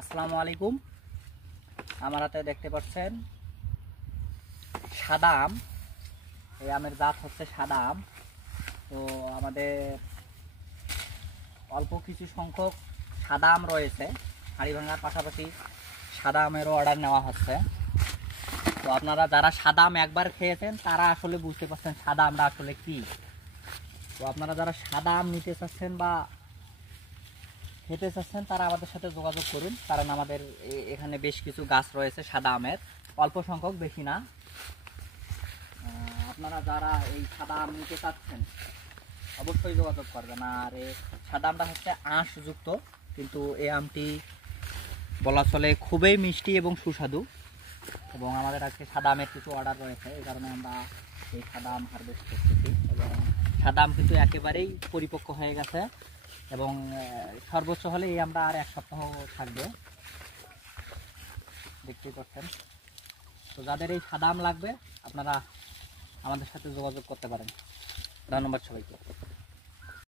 আসসালামু আলাইকুম। আমার হাতে দেখতে পাচ্ছেন সাদা আম। এই আমের জাত হচ্ছে সাদা আম। তো আমাদের অল্প কিছু সংখ্যক সাদা আম রয়েছে, হাড়ি ভাঙার পাশাপাশি সাদা আমেরও অর্ডার নেওয়া হচ্ছে। তো আপনারা যারা সাদা আম একবার খেয়েছেন তারা আসলে বুঝতে পারছেন সাদা আমটা আসলে কি। তো আপনারা যারা সাদা আম নিতে চাচ্ছেন বা খেতে চাচ্ছেন তারা আমাদের সাথে যোগাযোগ করুন, কারণ আমাদের এখানে বেশ কিছু গাছ রয়েছে সাদা আমের, অল্প সংখ্যক, বেশি না। আপনারা যারা এই সাদা আম নিতে চাচ্ছেন অবশ্যই যোগাযোগ করবেন। আর এই সাদা আমটা হচ্ছে আঁশযুক্ত, কিন্তু এই আমটি বলা চলে খুবই মিষ্টি এবং সুস্বাদু। এবং আমাদের আজকে সাদা আমের কিছু অর্ডার রয়েছে, এই কারণে আমরা এই সাদা আম হারভেস্ট করতেছি। এবং সাদা আম কিন্তু একেবারেই পরিপক্ক হয়ে গেছে এবং সর্বোচ্চ হলে এই আমরা আর 1 সপ্তাহ থাকবে, দেখতেই পাচ্ছেন। তো যাদের এই সাদা আম লাগবে আপনারা আমাদের সাথে যোগাযোগ করতে পারেন। ধন্যবাদ সবাইকে।